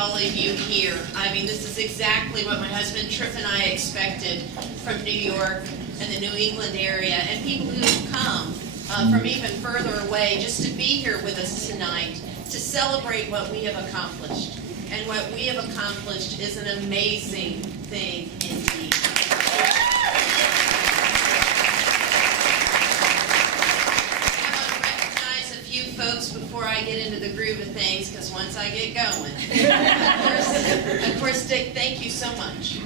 all of you here. I mean, this is exactly what my husband Tripp and I expected from New York and the New England area, and people who have come from even further away just to be here with us tonight to celebrate what we have accomplished. And what we have accomplished is an amazing thing indeed. Folks, before I get into the groove of things, because once I get going, of course, Dick, thank you so much.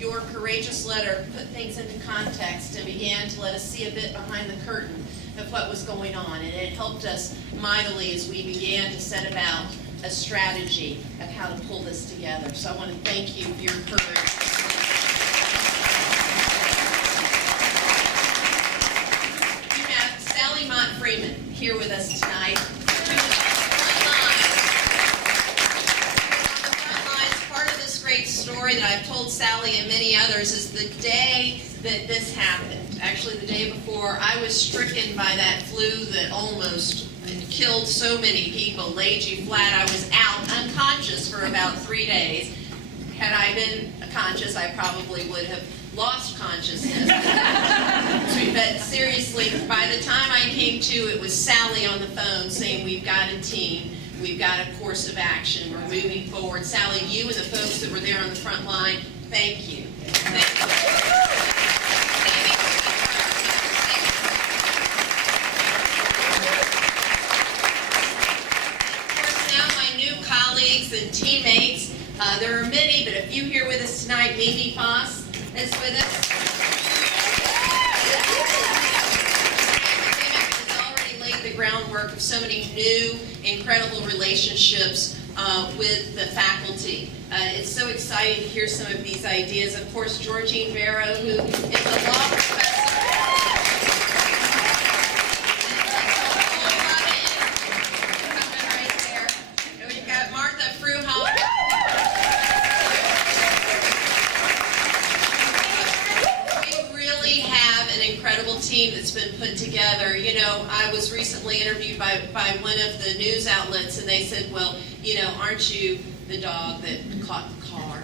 Your courageous letter put things into context and began to let us see a bit behind the curtain of what was going on, and it helped us mightily as we began to set about a strategy of how to pull this together. So I want to thank you for your courage. Freeman here with us tonight. On the front lines, part of this great story that I've told Sally and many others is the day that this happened. Actually, the day before, I was stricken by that flu that almost killed so many people, laid you flat. I was out unconscious for about 3 days. Had I been conscious, I probably would have lost consciousness. But seriously, by the time I came to, it was Sally on the phone saying, we've got a team, we've got a course of action, we're moving forward. Sally, you and the folks that were there on the front line, thank you. Thank you. Of course, now my new colleagues and teammates, there are many, but a few here with us tonight. Mimi Foss is with us. Has already laid the groundwork of so many new, incredible relationships with the faculty. It's so exciting to hear some of these ideas. Of course, Georgine Barrow, who is a law professor. Right there. And we've got Martha Fruhoff. Incredible team that's been put together. You know, I was recently interviewed by one of the news outlets, and they said, well, you know, aren't you the dog that caught the car?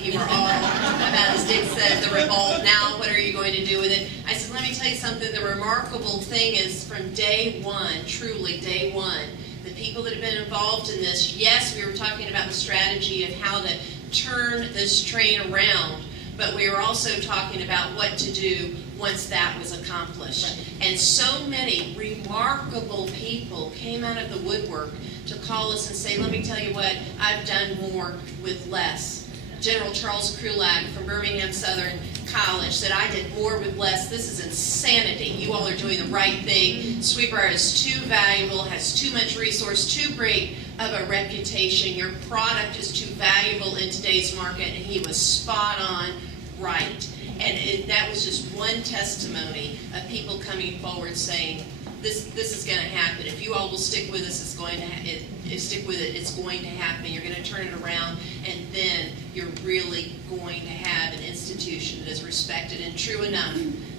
You were all about, as Dick said, the revolt. Now what are you going to do with it? I said, let me tell you something. The remarkable thing is from day one, truly day one, the people that have been involved in this, yes, we were talking about the strategy of how to turn this train around, but we were also talking about what to do once that was accomplished. And so many remarkable people came out of the woodwork to call us and say, let me tell you what, I've done more with less. General Charles Krulak from Birmingham Southern College said, I did more with less. This is insanity. You all are doing the right thing. Sweetbriar is too valuable, has too much resource, too great of a reputation. Your product is too valuable in today's market, and he was spot on right. And that was just one testimony of people coming forward saying, this is going to happen. If you all will stick with us, it's going to stick with it. It's going to happen. You're going to turn it around, and then you're really going to have an institution that is respected. And true enough,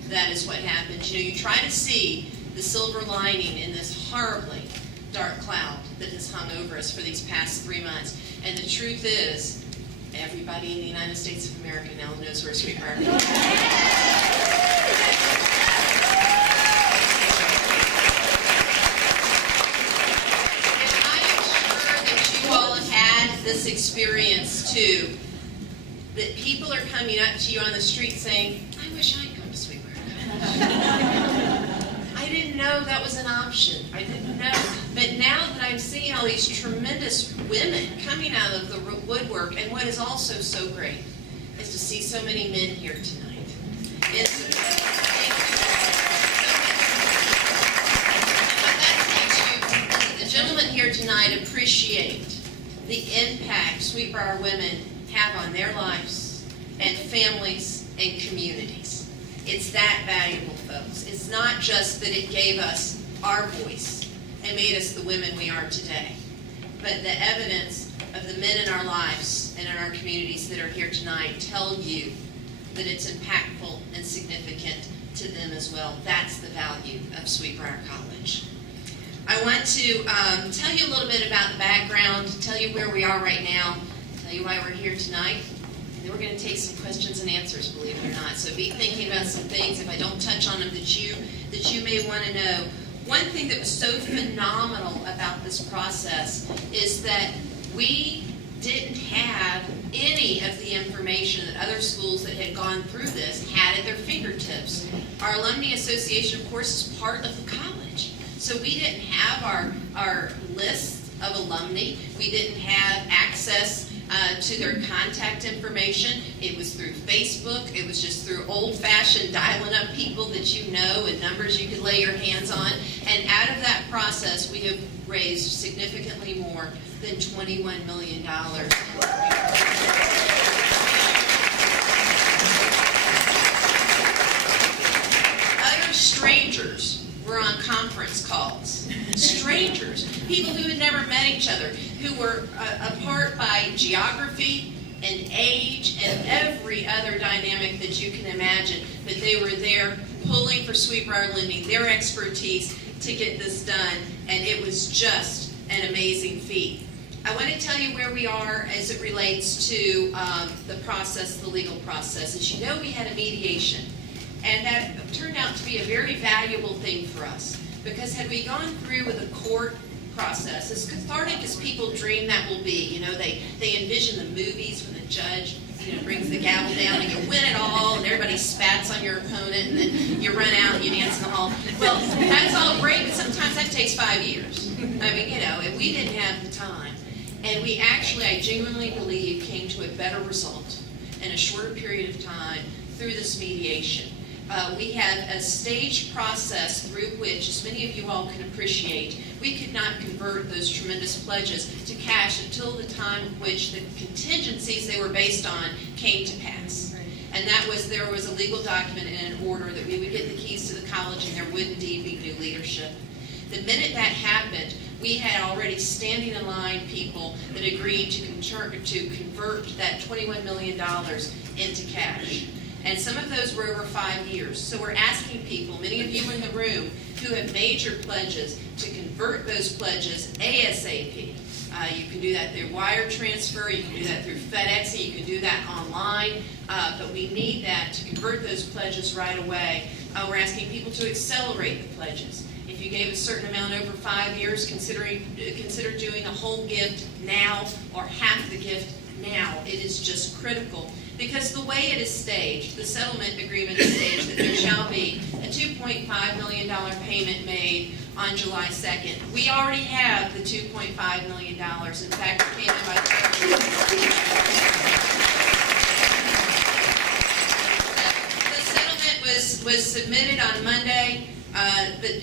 that is what happens. You know, you try to see the silver lining in this horribly dark cloud that has hung over us for these past 3 months. And the truth is, everybody in the United States of America now knows where Sweetbriar is. This experience too, that people are coming up to you on the street saying, I wish I'd come to Sweetbriar College. I didn't know that was an option. I didn't know. But now that I'm seeing all these tremendous women coming out of the woodwork, and what is also so great is to see so many men here tonight. And what that takes you, the gentlemen here tonight appreciate the impact Sweetbriar women have on their lives and families and communities. It's that valuable, folks. It's not just that it gave us our voice and made us the women we are today, but the evidence of the men in our lives and in our communities that are here tonight tell you that it's impactful and significant to them as well. That's the value of Sweetbriar College. I want to tell you a little bit about the background, tell you where we are right now, tell you why we're here tonight, and then we're going to take some questions and answers, believe it or not. So be thinking about some things, if I don't touch on them, that you may want to know. One thing that was so phenomenal about this process is that we didn't have any of the information that other schools that had gone through this had at their fingertips. Our Alumni Association, of course, is part of the college. So we didn't have our list of alumni. We didn't have access to their contact information. It was through Facebook. It was just through old-fashioned dialing up people that you know and numbers you could lay your hands on. And out of that process, we have raised significantly more than $21 million. Utter strangers were on conference calls. Strangers, people who had never met each other, who were apart by geography and age and every other dynamic that you can imagine, but they were there pulling for Sweet Briar lending, their expertise to get this done, and it was just an amazing feat. I want to tell you where we are as it relates to the process, the legal process. As you know, we had a mediation, and that turned out to be a very valuable thing for us, because had we gone through with a court process, as cathartic as people dream that will be, you know, they envision the movies when the judge, you know, brings the gavel down and you win it all and everybody spats on your opponent and then you run out and you dance in the hall. Well, that's all great, but sometimes that takes 5 years. I mean, you know, and we didn't have the time. And we actually, I genuinely believe, came to a better result in a shorter period of time through this mediation. We had a staged process through which, as many of you all can appreciate, we could not convert those tremendous pledges to cash until the time in which the contingencies they were based on came to pass. And that was, there was a legal document and an order that we would get the keys to the college and there would indeed be new leadership. The minute that happened, we had already standing in line people that agreed to convert that $21 million into cash. And some of those were over 5 years. So we're asking people, many of you in the room, who have made your pledges, to convert those pledges ASAP. You can do that through wire transfer, you can do that through FedEx, and you can do that online. But we need that to convert those pledges right away. We're asking people to accelerate the pledges. If you gave a certain amount over 5 years, consider doing a whole gift now or half the gift now. It is just critical. Because the way it is staged, the settlement agreement is staged that there shall be a $2.5 million payment made on July 2nd. We already have the $2.5 million. In fact, it came in by the settlement was submitted on Monday.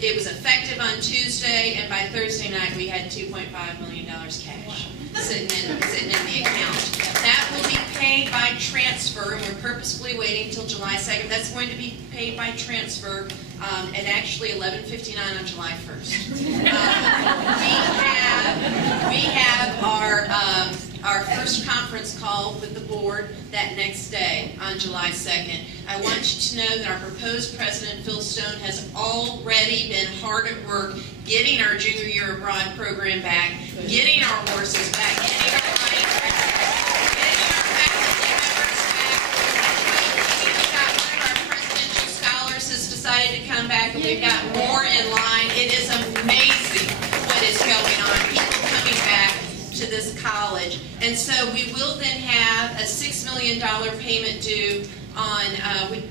It was effective on Tuesday, and by Thursday night we had $2.5 million cash sitting in the account. That will be paid by transfer, and we're purposefully waiting until July 2nd. That's going to be paid by transfer at actually 11:59 on July 1st. We have our first conference call with the board that next day on July 2nd. I want you to know that our proposed president, Phil Stone, has already been hard at work getting our junior year abroad program back, getting our horses back, getting our money back, getting our faculty members back. We've got one of our presidential scholars has decided to come back, and we've got more in line. It is amazing what is going on. People coming back to this college. And so we will then have a $6 million payment due on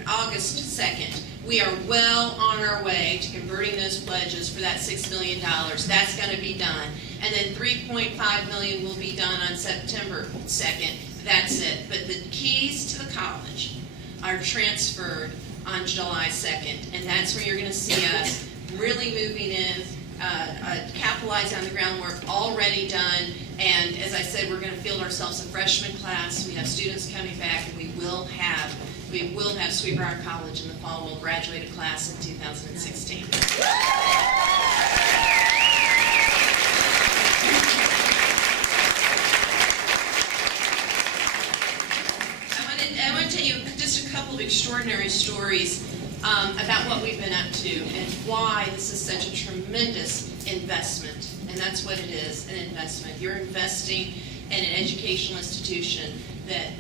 August 2nd. We are well on our way to converting those pledges for that $6 million. That's going to be done. And then $3.5 million will be done on September 2nd. That's it. But the keys to the college are transferred on July 2nd. And that's where you're going to see us really moving in, capitalizing on the groundwork already done. And as I said, we're going to field ourselves a freshman class. We have students coming back, and we will have Sweet Briar College in the fall. We'll graduate a class in 2016. I want to tell you just a couple of extraordinary stories about what we've been up to and why this is such a tremendous investment. And that's what it is, an investment. You're investing in an educational institution that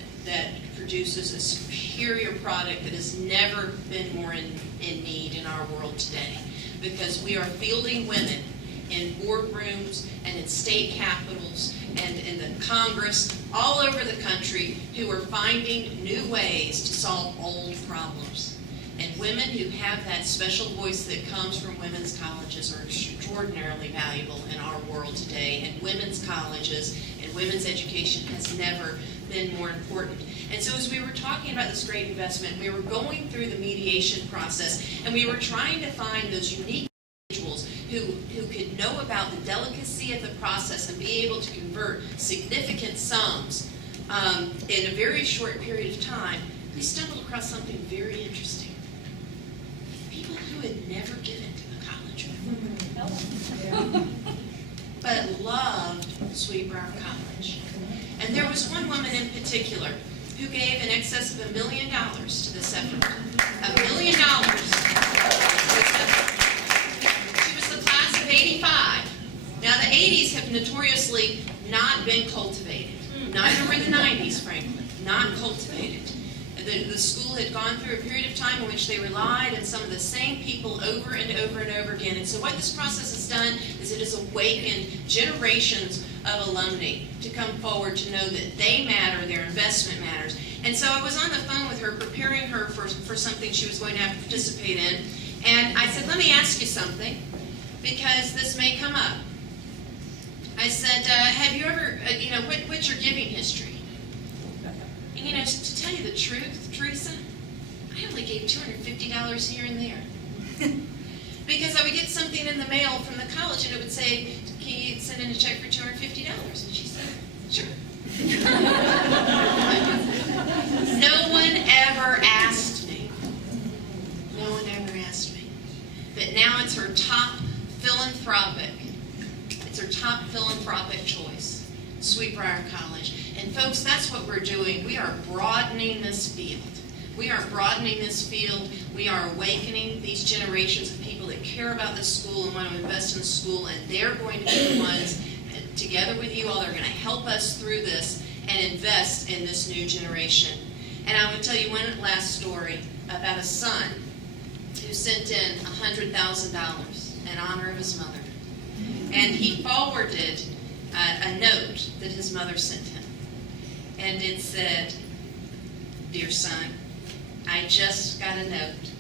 produces a superior product that has never been more in need in our world today. Because we are fielding women in boardrooms and in state capitals and in the Congress all over the country who are finding new ways to solve old problems. And women who have that special voice that comes from women's colleges are extraordinarily valuable in our world today. And women's colleges and women's education has never been more important. And so as we were talking about this great investment, we were going through the mediation process, and we were trying to find those unique individuals who could know about the delicacy of the process and be able to convert significant sums in a very short period of time. We stumbled across something very interesting. People who had never given to the college before, but loved Sweet Briar College. And there was one woman in particular who gave in excess of $1 million to this effort. $1 million to this effort. She was the class of 85. Now the 80s have notoriously not been cultivated. Neither were the 90s, frankly. Not cultivated. The school had gone through a period of time in which they relied on some of the same people over and over and over again. And so what this process has done is it has awakened generations of alumni to come forward to know that they matter, their investment matters. And so I was on the phone with her, preparing her for something she was going to have to participate in. And I said, let me ask you something, because this may come up. I said, have you ever, what's your giving history? And to tell you the truth, Teresa, I only gave $250 here and there. Because I would get something in the mail from the college and it would say, can you send in a check for $250? And she said, sure. No one ever asked me. No one ever asked me. But now it's her top philanthropic choice, Sweet Briar College. And folks, that's what we're doing. We are broadening this field. We are broadening this field. We are awakening these generations of people that care about this school and want to invest in the school, and they're going to be the ones, together with you all, they're going to help us through this and invest in this new generation. And I would tell you one last story about a son who sent in $100,000 in honor of his mother. And he forwarded a note that his mother sent him. And it said, dear son, I just got a note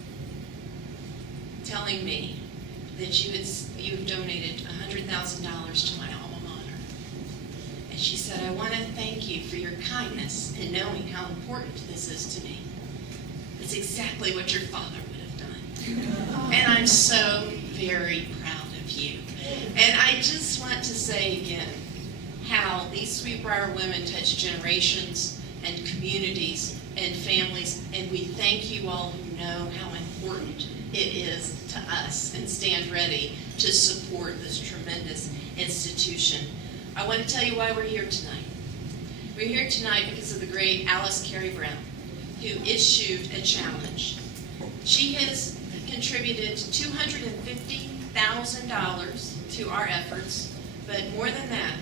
telling me that you have donated $100,000 to my alma mater. And she said, I want to thank you for your kindness in knowing how important this is to me. It's exactly what your father would have done. And I'm so very proud of you. And I just want to say again how these Sweet Briar women touch generations and communities and families, and we thank you all who know how important it is to us and stand ready to support this tremendous institution. I want to tell you why we're here tonight. We're here tonight because of the great Alice Carey Brown, who issued a challenge. She has contributed $250,000 to our efforts, but more than that,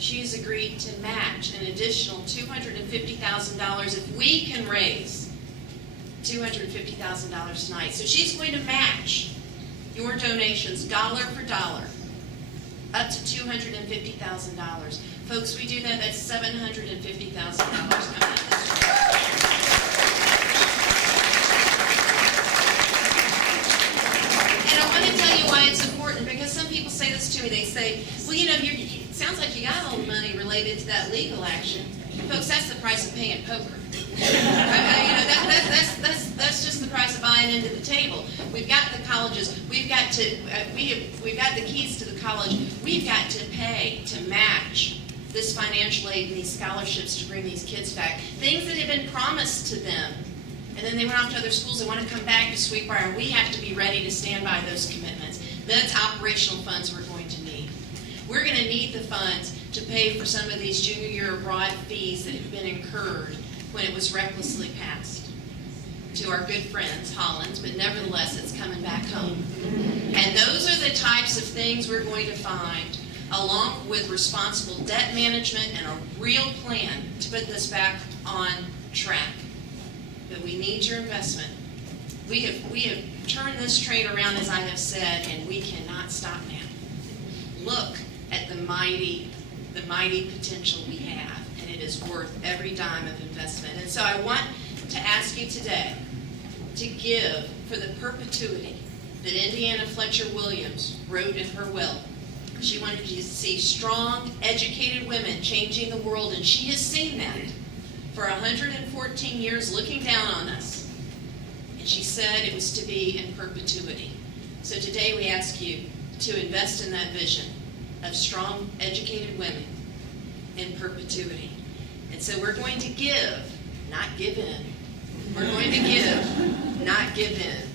she has agreed to match an additional $250,000 if we can raise $250,000 tonight. So she's going to match your donations dollar for dollar up to $250,000. Folks, we do that, that's $750,000 coming out this year. And I want to tell you why it's important, because some people say this to me. They say, well, it sounds like you got all the money related to that legal action. Folks, that's the price of paying poker. That's just the price of buying into the table. We've got the colleges. We've got the keys to the college. We've got to pay to match this financial aid and these scholarships to bring these kids back. Things that have been promised to them, and then they went off to other schools. They want to come back to Sweet Briar, and we have to be ready to stand by those commitments. That's operational funds we're going to need. We're going to need the funds to pay for some of these junior year abroad fees that have been incurred when it was recklessly passed to our good friends, Hollins, but nevertheless it's back home. And those are the types of things we're going to find, along with responsible debt management and a real plan to put this back on track. But we need your investment. We have turned this train around, as I have said, and we cannot stop now. Look at the mighty potential we have, and it is worth every dime of investment. And so I want to ask you today to give for the perpetuity that Indiana Fletcher Williams wrote in her will. She wanted to see strong, educated women changing the world, and she has seen that for 114 years, looking down on us. And she said it was to be in perpetuity. So today we ask you to invest in that vision of strong, educated women in perpetuity. And so we're going to give, not give in. We're going to give, not give in.